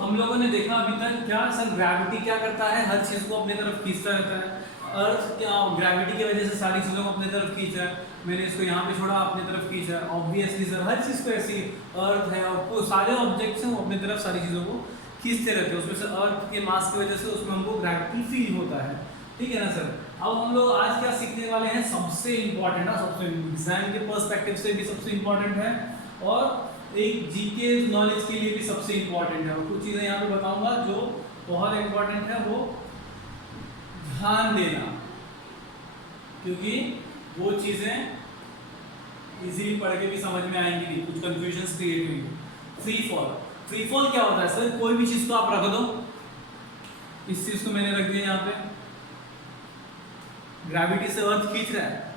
हम लोगों ने देखा अभी तक क्या सर, ग्रेविटी क्या करता है, हर चीज को अपने तरफ खींचता रहता है। अर्थ क्या ग्रेविटी की वजह से सारी चीजों को अपने तरफ खींच रहा है। मैंने इसको यहाँ पे छोड़ा, अपने तरफ खींच रहा है। ऑब्वियसली सर हर चीज को ऐसी, अर्थ है और वो सारे ऑब्जेक्ट्स हैं वो अपने तरफ सारी चीजों को खींचते रहते हैं। उसमें से अर्थ के मास की वजह से उसमें हमको ग्रेविटी फील होता है, ठीक है ना सर। अब हम लोग आज क्या सीखने वाले हैं, सबसे इंपॉर्टेंट ना, सबसे एग्जाम के पर्सपेक्टिव से भी सबसे इंपॉर्टेंट है और एक जीके नॉलेज के लिए भी सबसे इंपॉर्टेंट है। और कुछ चीजें यहाँ पे बताऊंगा जो बहुत इंपॉर्टेंट है, वो ध्यान देना, क्योंकि वो चीजें इजीली पढ़ के भी समझ में आएंगी नहीं, कुछ कंफ्यूजन क्रिएट हुई। फ्री फॉल, फ्री फॉल क्या होता है सर, कोई भी चीज को आप रख दो, इस चीज को मैंने रख दिया यहाँ पे, ग्रेविटी से अर्थ खींच रहा है,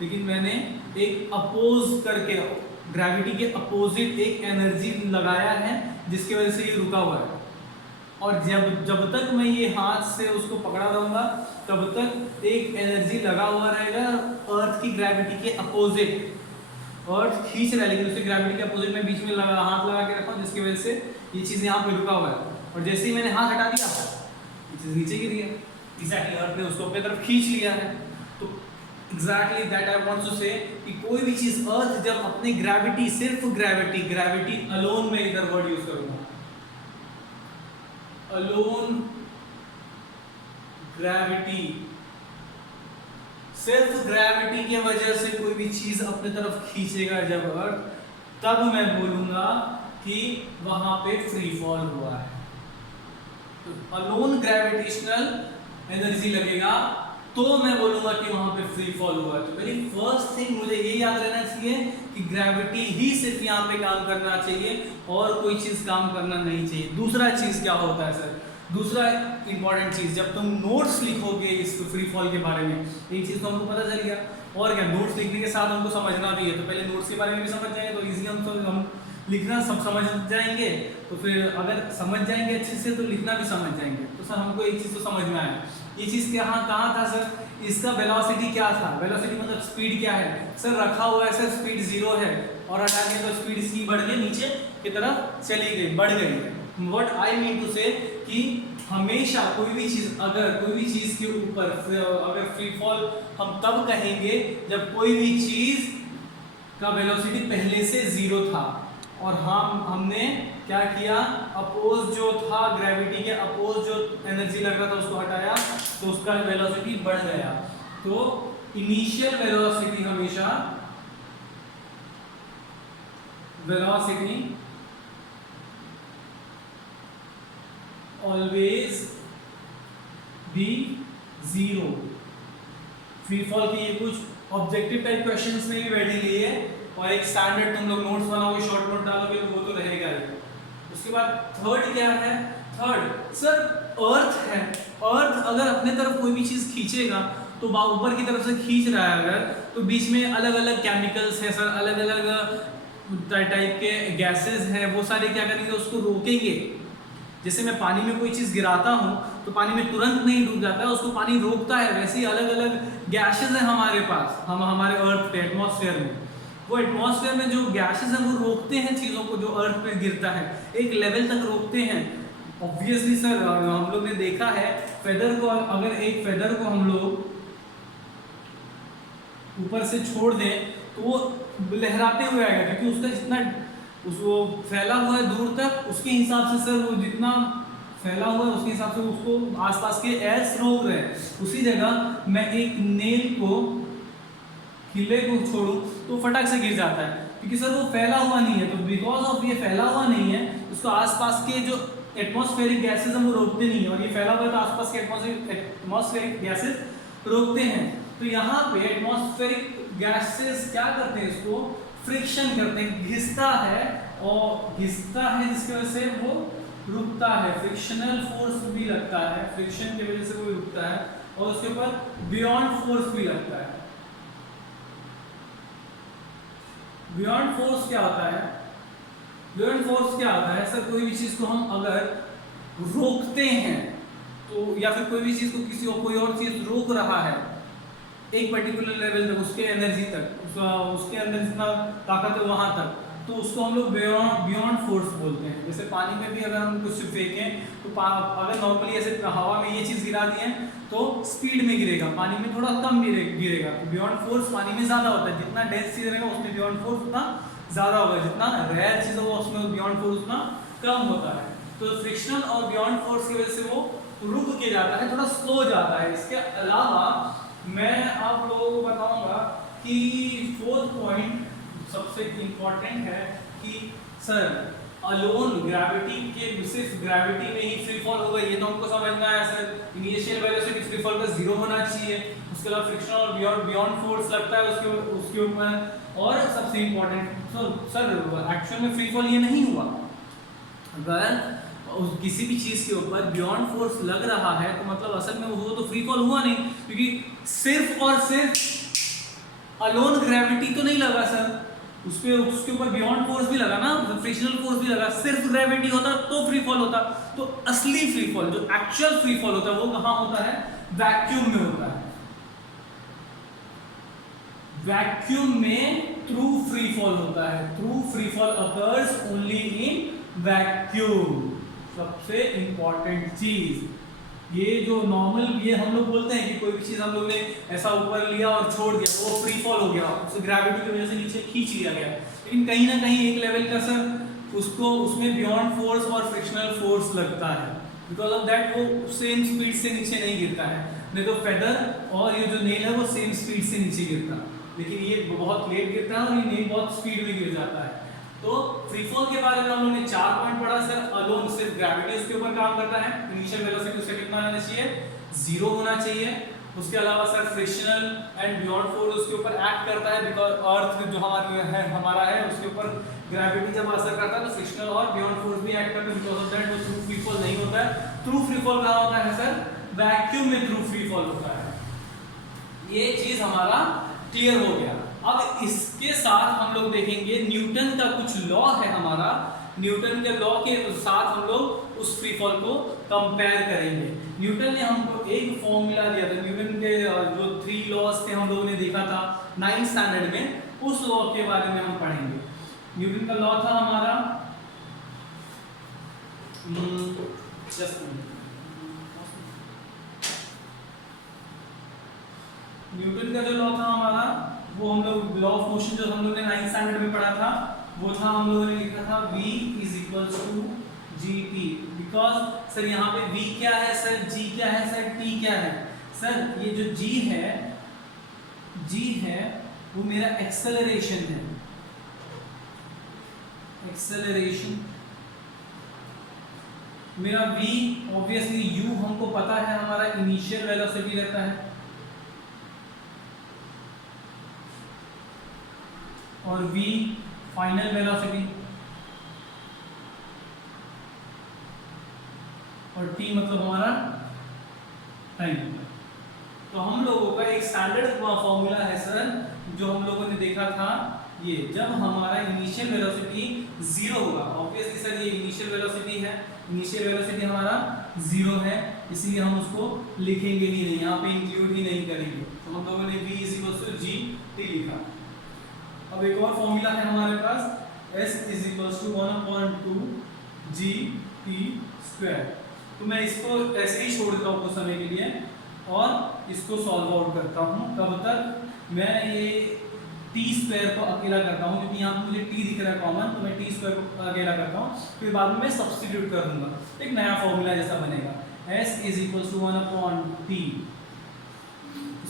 लेकिन मैंने एक अपोज करके ग्रेविटी के अपोजिट एक एनर्जी लगाया है जिसकी वजह से ये रुका हुआ है। और जब तक मैं ये हाथ से उसको पकड़ा रहूंगा तब तक एक एनर्जी लगा हुआ रहेगा अर्थ की ग्रेविटी के अपोजिट। अर्थ खींच रहा है लेकिन उसकी ग्रेविटी के अपोजिट में बीच में हाथ लगा के रखा, जिसकी वजह से ये चीज़ यहाँ पे रुका हुआ है। और जैसे ही मैंने हाथ हटा दिया ये चीज़ नीचे गिर गया। एग्जैक्टली अर्थ ने उसको अपनी तरफ खींच लिया है। तो exactly that I want to say कि कोई भी चीज अर्थ जब अपनी ग्रेविटी, सिर्फ ग्रेविटी, ग्रेविटी अलोन में इधर वर्ड यूज करूंगा, अलोन ग्रेविटी, सिर्फ ग्रेविटी की वजह से कोई भी चीज अपने तरफ खींचेगा जब अर्थ, तब मैं बोलूंगा कि वहां पे फ्री फॉल हुआ है। तो अलोन ग्रेविटेशनल एनर्जी लगेगा तो मैं बोलूंगा कि वहां पे फ्री फॉल हुआ है। तो मेरी फर्स्ट थिंग मुझे ये याद रहना चाहिए कि ग्रेविटी ही सिर्फ यहाँ पे काम करना चाहिए और कोई चीज काम करना नहीं चाहिए। दूसरा चीज क्या होता है सर, दूसरा इंपॉर्टेंट चीज, जब तुम नोट्स लिखोगे इस फ्री फॉल के बारे में, एक चीज तो हमको पता चल गया, और क्या नोट्स लिखने के साथ हमको समझना भी है। तो पहले नोट्स के बारे में भी समझ जाएंगे तो इजी हम लिखना सब समझ जाएंगे, तो फिर अगर समझ जाएंगे अच्छे से तो लिखना भी समझ जाएंगे। तो सर हमको एक चीज तो समझ में आया, ये चीज कहाँ था सर, इसका वेलोसिटी क्या था, वेलोसिटी मतलब स्पीड क्या है सर, रखा हुआ है सर स्पीड 0 है और हटा के तो स्पीड इसकी बढ़ के नीचे की तरफ चली गई, बढ़ गई है। What I mean to say कि हमेशा कोई भी चीज, अगर कोई भी चीज के ऊपर अगर फ्री फॉल हम तब कहेंगे जब कोई भी चीज का वेलोसिटी पहले से 0 था और हमने क्या किया, अपोज जो था ग्रेविटी के अपोज जो एनर्जी लग रहा था उसको हटाया तो उसका वेलोसिटी बढ़ गया। तो इनिशियल वेलोसिटी हमेशा, velocity always be 0। Free fall की ये कुछ ऑब्जेक्टिव टाइप क्वेश्चंस में भी बैठी गई है और एक स्टैंडर्ड तुम लोग नोट्स बनाओगे, शॉर्ट नोट डालोगे तो वो तो रहेगा ही। उसके बाद थर्ड क्या है, थर्ड सर अर्थ है। अर्थ अगर अपने तरफ कोई भी चीज खींचेगा तो ऊपर की तरफ से खींच रहा है अगर, तो बीच में अलग अलग केमिकल्स है सर, अलग अलग टाइप के गैसेस हैं, वो सारे क्या करेंगे, उसको रोकेंगे। जैसे मैं पानी में कोई चीज गिराता हूँ तो पानी में तुरंत नहीं डूब जाता है, उसको पानी रोकता है। वैसे ही अलग अलग गैसेस हैं हमारे पास, हम हमारे अर्थ पे एटमॉस्फेयर में, वो एटमॉस्फेयर में जो गैसेस हैं वो रोकते हैं चीज़ों को, जो अर्थ पे गिरता है एक लेवल तक रोकते हैं। ऑब्वियसली सर हम लोग ने देखा है फेदर को, अगर एक फेदर को हम लोग ऊपर से छोड़ दें तो वो लहराते हुए आएगा, क्योंकि उसका जितना वो फैला हुआ है दूर तक, उसके हिसाब से सर वो जितना फैला हुआ है उसके हिसाब से उसको आसपास के एयर्स रोक रहे हैं। उसी जगह मैं एक नेल को, खिले को छोड़ूं तो फटाक से गिर जाता है, क्योंकि सर वो फैला हुआ नहीं है। तो बिकॉज ऑफ ये फैला हुआ नहीं है उसको आसपास के जो एटमॉस्फेरिक गैसेस हैं वो रोकते नहीं है, और ये फैला हुआ है तो आसपास के एटमॉस्फेरिक गैसेस रोकते हैं। तो यहाँ पे एटमॉस्फेरिक गैसेस क्या करते हैं, इसको फ्रिक्शन करते हैं, घिसता है, और घिसता है जिसकी वजह से वो रुकता है, फ्रिक्शनल फोर्स भी लगता है, फ्रिक्शन की वजह से वो रुकता है, और उसके ऊपर बियॉन्ड फोर्स भी लगता है। बियॉन्ड फोर्स क्या होता है, बियॉन्ड फोर्स क्या होता है सर, कोई भी चीज को हम अगर रोकते हैं तो, या फिर कोई भी चीज को किसी और कोई और चीज रोक रहा है एक पर्टिकुलर लेवल तक, उसके एनर्जी तक, उसके अंदर जितना ताकत है वहां तक, तो उसको हम लोग बियॉन्ड फोर्स बोलते हैं। जैसे पानी में भी अगर हम कुछ फेंकें तो अगर नॉर्मली ऐसे हवा में ये चीज़ गिरा दी है तो स्पीड में गिरेगा, पानी में थोड़ा कम गिरेगा। तो बियॉन्ड फोर्स पानी में ज़्यादा होता है, जितना डेंस चीज़ रहेगा उसमें बियॉन्ड फोर्स उतना ज़्यादा होगा, जितना रेयर चीज़ होगा उसमें बियॉन्ड फोर्स उतना कम होता है। तो फ्रिक्शनल और बियॉन्ड फोर्स की वजह से वो रुक के जाता है, थोड़ा स्लो जाता है। इसके अलावा मैं आप लोगों को बताऊंगा कि फोर्थ पॉइंट सबसे इम्पोर्टेंट है कि सर अलोन ग्रेविटी के सिर्फ ग्रेविटी में ही फ्री फॉल होगा, ये तो हमको समझना है sir. Initial velocity free fall का 0 होना चाहिए, उसके अलावा फ्रिक्शन और बियॉन्ड फोर्स लगता है उसके ऊपर। और सबसे इम्पोर्टेंट तो सर एक्चुअल में फ्री फॉल ये नहीं हुआ। अगर किसी भी चीज के ऊपर बियॉन्ड फोर्स लग रहा है तो मतलब असल में वो तो फ्री फॉल हुआ नहीं, क्योंकि सिर्फ और सिर्फ अलोन ग्रेविटी तो नहीं लगा सर, उसके ऊपर बियॉन्ड फोर्स भी लगा ना, फ्रिक्शनल फोर्स भी लगा। सिर्फ ग्रेविटी होता तो फ्री फॉल होता। तो असली फ्री फॉल, जो एक्चुअल फ्री फॉल होता है वो कहां होता है? वैक्यूम में होता है। वैक्यूम में ट्रू फ्री फॉल होता है। True free fall occurs only in vacuum. सबसे इंपॉर्टेंट चीज ये जो नॉर्मल ये हम लोग बोलते हैं कि कोई भी चीज हम लोग ने ऐसा ऊपर लिया और छोड़ दिया तो वो फ्री फॉल हो गया, उसे ग्रेविटी की वजह से नीचे खींच लिया गया। लेकिन कहीं ना कहीं एक लेवल का सर उसको उसमें बियॉन्ड फोर्स और फ्रिक्शनल फोर्स लगता है, बिकॉज ऑफ दैट वो सेम स्पीड से नीचे नहीं गिरता है। नहीं तो फेदर और ये जो नेल है वो सेम स्पीड से नीचे गिरता है, लेकिन ये बहुत लेट गिरता है और ये नेल बहुत स्पीड में गिर जाता है। तो फ्री फॉल के बारे में हम लोगों ने 4 पॉइंट पढ़ा सर। अलोन सिर्फ ग्रेविटी उसके ऊपर काम करता है, इनिशियल वेलोसिटी उससे कितना रहना चाहिए? 0 होना चाहिए। उसके अलावा sir frictional and beyond force उसके ऊपर एक्ट करता है, बिकॉज अर्थ जो हमारा है उसके ऊपर ग्रेविटी जब असर करता है तो फ्रिक्शनल और बियॉन्ड फोर्स भी एक्ट करते हैं, बिकॉज ऑफ दैट वो ट्रू फ्री फॉल नहीं होता है। ट्रू फ्री फॉल कहाँ होता है सर? वैक्यूम में ट्रू फ्री फॉल होता है। ये चीज हमारा क्लियर हो गया। अब इसके साथ हम लोग देखेंगे न्यूटन का कुछ लॉ है हमारा, न्यूटन के लॉ के साथ हम लोग उस फ्री फॉल को कंपेयर करेंगे। न्यूटन ने हमको एक फॉर्मूला दिया था, न्यूटन के जो 3 लॉज थे हम लोगों ने देखा था 9th स्टैंडर्ड में, उस लॉ के बारे में हम पढ़ेंगे। न्यूटन का लॉ था हमारा न्यूटन का जो लॉ था हमारा वो हम लोग लॉ ऑफ मोशन जो हम लोग ने 9th स्टैंडर्ड में पढ़ा था वो था, हम लोगों ने लिखा था v = gt। बिकॉज सर यहाँ पे v क्या है सर, g क्या है सर, t क्या है सर? ये जो g है वो मेरा एक्सेलरेशन है, एक्सेलरेशन। मेरा v ऑब्वियसली u हमको पता है हमारा इनिशियल वेलोसिटी रहता है, और v फाइनल वेलोसिटी, और t मतलब हमारा टाइम। तो हम लोगों का एक स्टैंडर्ड फॉर्मूला है सर जो हम लोगों ने देखा था, ये जब हमारा इनिशियल वेलोसिटी 0 होगा। ऑब्वियसली सर ये इनिशियल वेलोसिटी है, इनिशियल वेलोसिटी हमारा 0 है, इसलिए हम उसको लिखेंगे ही नहीं, यहाँ पे इंक्लूड ही नहीं करेंगे। तो हम लोगों ने v = gt लिखा। अब एक और फॉर्मूला है हमारे पास, s = 1/2 gt²। तो मैं इसको ऐसे ही छोड़ देता हूँ कुछ समय के लिए और इसको सॉल्व आउट करता हूँ। कब तक? मैं ये t² को अकेला करता हूँ, क्योंकि यहाँ पे मुझे t दिख रहा है कॉमन, तो मैं t² को अकेला करता हूँ, फिर बाद में मैं सब्स्टिट्यूट कर दूंगा, एक नया फॉर्मूला जैसा बनेगा। s = 1/t।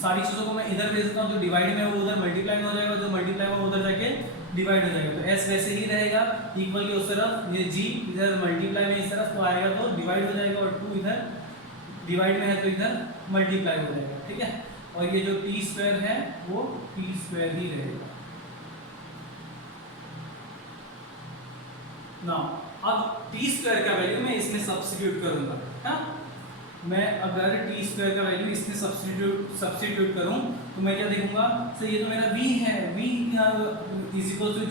सारी चीजों को मैं इधर भेज देता हूँ, जो डिवाइड में वो उधर मल्टीप्लाई में हो जाएगा, जो मल्टीप्लाई में उधर जाके डिवाइड हो जाएगा। तो s वैसे ही रहेगा, इक्वल के उस तरफ, ये g इधर मल्टीप्लाई में इस तरफ तो आएगा तो डिवाइड हो जाएगा, और 2 इधर डिवाइड में है तो इधर मल्टीप्लाई हो जाएगा, ठीक है। और ये जो t² है वो t² ही रहेगा। ना अब t² का वैल्यू मैं इसमें सब्स्टिट्यूट करूंगा, हाँ। मैं अगर t² का वैल्यू इसमें सब्स्टिट्यूट करूं तो मैं क्या देखूंगा? सर ये तो मेरा v है, v =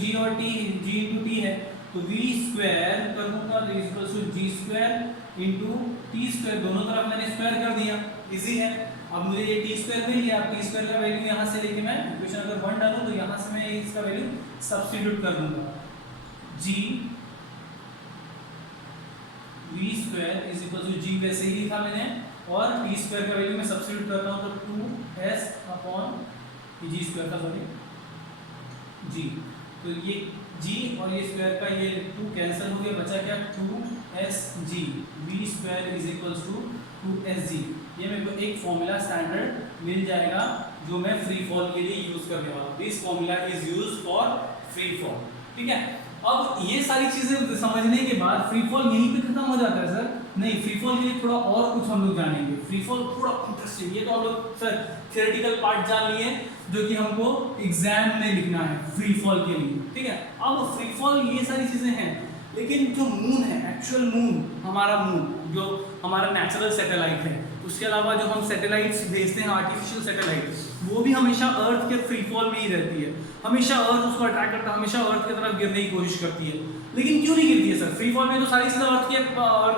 g और t, g × t है, तो v² करूंगा तो g² × t², दोनों तरफ मैंने स्क्वायर कर दिया, इजी है। अब मुझे ये t² मिल गया, अब t² का वैल्यू यहाँ से लेके मैं इक्वेशन अगर 1 डालूं तो यहाँ से मैं इसका वैल्यू सब्स्टिट्यूट कर दूंगा। G v square is equal to g, वैसे ही लिखा मैंने, और टी स्क्वायर का वैल्यू मैं सब्स्टिट्यूट करता हूँ तो 2s अपॉन जी स्क्वायर का, सॉरी जी, तो ये g और ये स्क्वायर का ये 2 कैंसिल हो गया, बचा क्या 2sg v square is equals to 2sg। ये मेरे को एक फॉर्मूला स्टैंडर्ड मिल जाएगा जो मैं फ्री फॉल के लिए यूज करने वाला हूँ। This formula is used for free fall, ठीक है। अब ये सारी चीजें समझने के बाद फ्री फॉल यहीं पे खत्म हो जाता है सर? नहीं, फ्री फॉल के लिए थोड़ा और कुछ हम लोग जानेंगे। फ्री फॉल थोड़ा इंटरेस्टिंग, ये तो हम लोग सर थियोरेटिकल पार्ट जान लिए जो कि हमको एग्जाम में लिखना है फ्री फॉल के लिए, ठीक है। अब फ्री फॉल ये सारी चीजें हैं, लेकिन जो मून है, एक्चुअल मून, हमारा मून जो हमारा नेचुरल सैटेलाइट है, उसके अलावा जो हम सैटेलाइट्स भेजते हैं आर्टिफिशियल सैटेलाइट, वो भी हमेशा अर्थ के फ्री फॉल में ही रहती है। हमेशा अर्थ उसको अट्रैक्ट करता है, हमेशा अर्थ की तरफ गिरने की कोशिश करती है। लेकिन क्यों नहीं गिरती है सर? फ्री फॉल में तो सारी चीजें अर्थ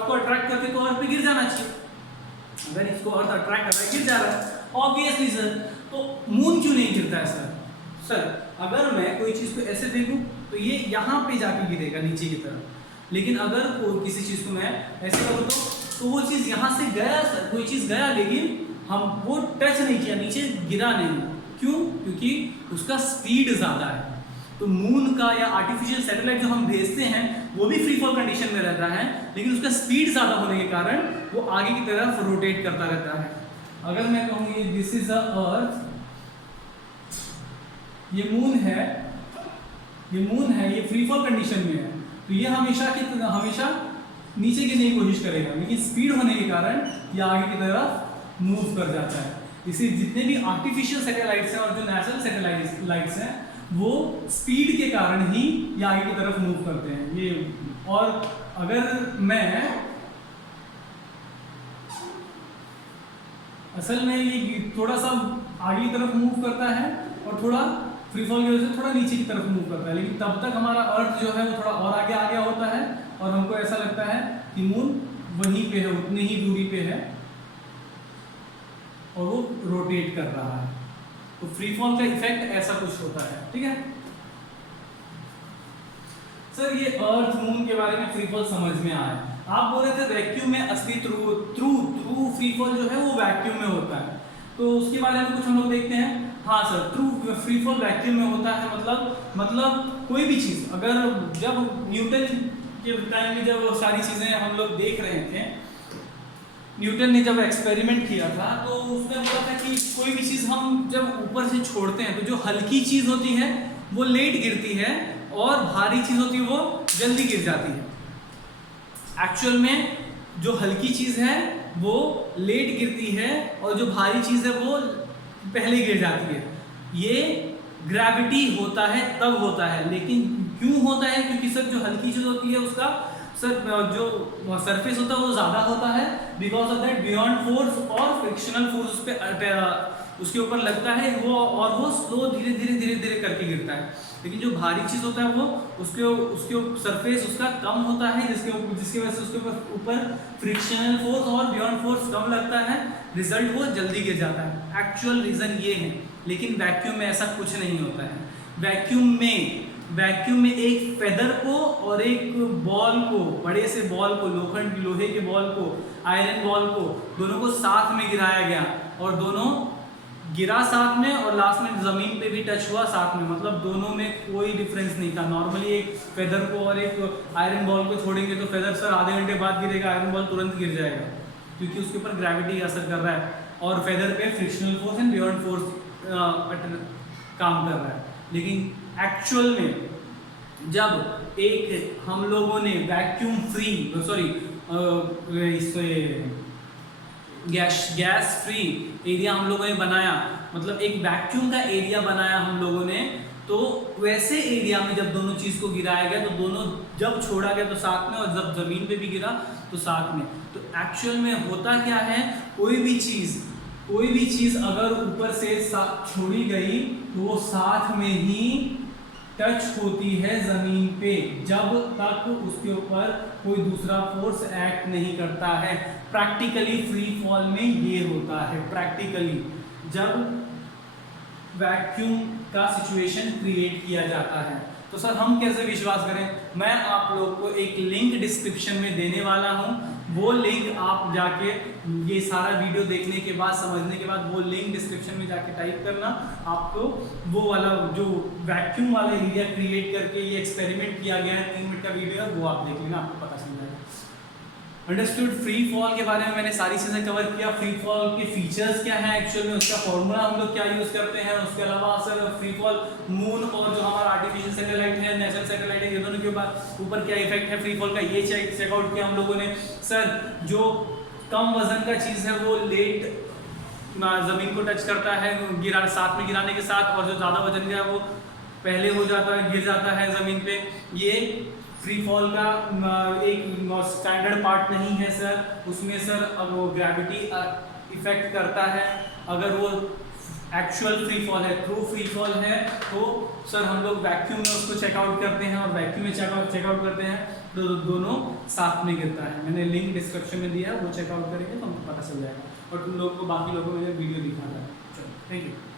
को अट्रैक्ट करके तो अर्थ पे गिर जाना चाहिए। अगर इसको अर्थ अट्रैक्ट कर रहा है, गिर जा रहा है ऑब्वियसली सर। तो मून क्यों नहीं गिरता है सर? सर अगर मैं कोई चीज को ऐसे फेंकूं तो ये यहाँ पे जाके गिरेगा नीचे की तरफ, लेकिन अगर कोई किसी चीज को मैं ऐसे करूँ तो वो चीज यहाँ से गया सर, कोई चीज गया लेकिन हम वो टच नहीं किया, नीचे गिरा नहीं। क्यों? क्योंकि उसका स्पीड ज्यादा है। तो मून का या आर्टिफिशियल सैटेलाइट जो हम भेजते हैं वो भी फ्री फॉल कंडीशन में रहता है, लेकिन उसका स्पीड ज्यादा होने के कारण वो आगे की तरफ रोटेट करता रहता है। अगर मैं कहूँ ये दिस इज अ अर्थ, ये मून है, ये मून है, ये फ्री फॉल कंडीशन में है, तो ये हमेशा नीचे गिरने की कोशिश करेगा, लेकिन स्पीड होने के कारण ये आगे की तरफ मूव कर जाता है। इसी जितने भी आर्टिफिशियल सैटेलाइट्स हैं और जो नेचुरल सैटेलाइट्स हैं वो स्पीड के कारण ही ये आगे की तरफ मूव करते हैं। ये और अगर मैं असल में ये थोड़ा सा आगे की तरफ मूव करता है और थोड़ा फ्री फॉल की वजह से थोड़ा नीचे की तरफ मूव करता है, लेकिन तब तक हमारा अर्थ जो है वो थोड़ा और आगे आ गया होता है और हमको ऐसा लगता है कि मून वहीं पे है, उतनी ही दूरी पे है और वो रोटेट कर रहा है। तो फ्री फॉल का इफेक्ट ऐसा कुछ होता है, ठीक है सर। ये अर्थ मून के बारे में फ्री फॉल समझ में आया। आप बोल रहे थे वैक्यूम में असली ट्रू फ्री फॉल जो है वो वैक्यूम में होता है, तो उसके बारे में कुछ हम लोग देखते हैं। हाँ sir, true free fall vacuum में होता है, मतलब कोई भी चीज, अगर जब न्यूटन के टाइम में जब सारी चीजें हम लोग देख रहे थे, न्यूटन ने जब एक्सपेरिमेंट किया था तो उसने बोला था कि कोई भी चीज हम जब ऊपर से छोड़ते हैं तो जो हल्की चीज होती है वो लेट गिरती है और भारी चीज होती है वो जल्दी गिर जाती है। एक्चुअल में जो हल्की चीज है वो लेट गिरती है और जो भारी चीज है वो पहले गिर जाती है। ये ग्रेविटी होता है तब होता है, लेकिन क्यों होता है? क्योंकि सर जो हल्की चीज होती है उसका सर जो सरफेस होता है वो ज्यादा होता है, because of that beyond force और फ्रिक्शनल फोर्स उस पे उसके ऊपर लगता है वो स्लो धीरे करके गिरता है। लेकिन जो भारी चीज होता है वो उसके सरफेस उसका कम होता है, जिसकी वजह से उसके ऊपर फ्रिक्शनल फोर्स और बियॉन्ड फोर्स कम लगता है, रिजल्ट वो जल्दी गिर जाता है। एक्चुअल रीजन ये है, लेकिन वैक्यूम में ऐसा कुछ नहीं होता है। वैक्यूम में एक फेदर को और एक बॉल को, बड़े से बॉल को, लोहे के बॉल को, आयरन बॉल को, दोनों को साथ में गिराया गया और दोनों गिरा साथ में और लास्ट में जमीन पे भी टच हुआ साथ में, मतलब दोनों में कोई डिफरेंस नहीं था। नॉर्मली एक फेदर को और एक आयरन बॉल को छोड़ेंगे तो फेदर सर आधे घंटे बाद गिरेगा, आयरन बॉल तुरंत गिर जाएगा क्योंकि उसके ऊपर ग्रेविटी असर कर रहा है और फेदर पे frictional force and beyond force काम कर रहा है। लेकिन एक्चुअल में जब एक हम लोगों ने वैक्यूम गैस फ्री एरिया हम लोगों ने बनाया, मतलब एक वैक्यूम का एरिया बनाया हम लोगों ने, तो वैसे एरिया में जब दोनों चीज को गिराया गया तो दोनों जब छोड़ा गया तो साथ में और जब जमीन पे भी गिरा तो साथ में। तो एक्चुअल में होता क्या है, कोई भी चीज अगर ऊपर से छोड़ी गई तो वो साथ में ही टच होती है जमीन पे, जब तक उसके ऊपर कोई दूसरा फोर्स एक्ट नहीं करता है। प्रैक्टिकली फ्री फॉल में ये होता है। प्रैक्टिकली जब वैक्यूम का सिचुएशन क्रिएट किया जाता है तो सर हम कैसे विश्वास करें? मैं आप लोग को एक लिंक डिस्क्रिप्शन में देने वाला हूं, वो लिंक आप जाके ये सारा वीडियो देखने के बाद, समझने के बाद वो लिंक डिस्क्रिप्शन में जाके टाइप करना। आपको वो वाला जो वैक्यूम वाला एरिया क्रिएट करके ये एक्सपेरिमेंट किया गया है, 3 मिनट का वीडियो है, वो आप देख लेना, आपको पता चल जाएगा। अंडरस्टूड। फ्री फॉल के बारे में मैंने सारी चीज़ें कवर किया। फ्री फॉल के फीचर्स क्या हैं एक्चुअल में, उसका फॉर्मूला हम लोग क्या यूज़ करते हैं, उसके अलावा सर फ्री फॉल मून और जो हमारा आर्टिफिशियल सैटेलाइट है, नेचुरल सैटेलाइट है, ये दोनों के ऊपर क्या इफेक्ट है फ्री फॉल का, ये चेकआउट किया हम लोगों ने। सर जो कम वजन का चीज़ है वो लेट ज़मीन को टच करता है साथ में गिराने के साथ, और जो ज़्यादा वजन का है वो पहले हो जाता है, गिर जाता है ज़मीन पे। ये फ्री फॉल का एक स्टैंडर्ड पार्ट नहीं है सर, उसमें सर अब वो ग्रेविटी इफेक्ट करता है। अगर वो एक्चुअल फ्री फॉल है, ट्रू फ्री फॉल है, तो सर हम लोग वैक्यूम में उसको चेकआउट करते हैं, और वैक्यूम में चेकआउट करते हैं तो दोनों साथ में गिरता है। मैंने लिंक डिस्क्रिप्शन में दिया है, वो चेकआउट करेंगे तो हमको पता चल जाएगा, और तुम लोगों को बाकी लोगों को मैंने वीडियो दिखा रहा है। चलो, थैंक यू।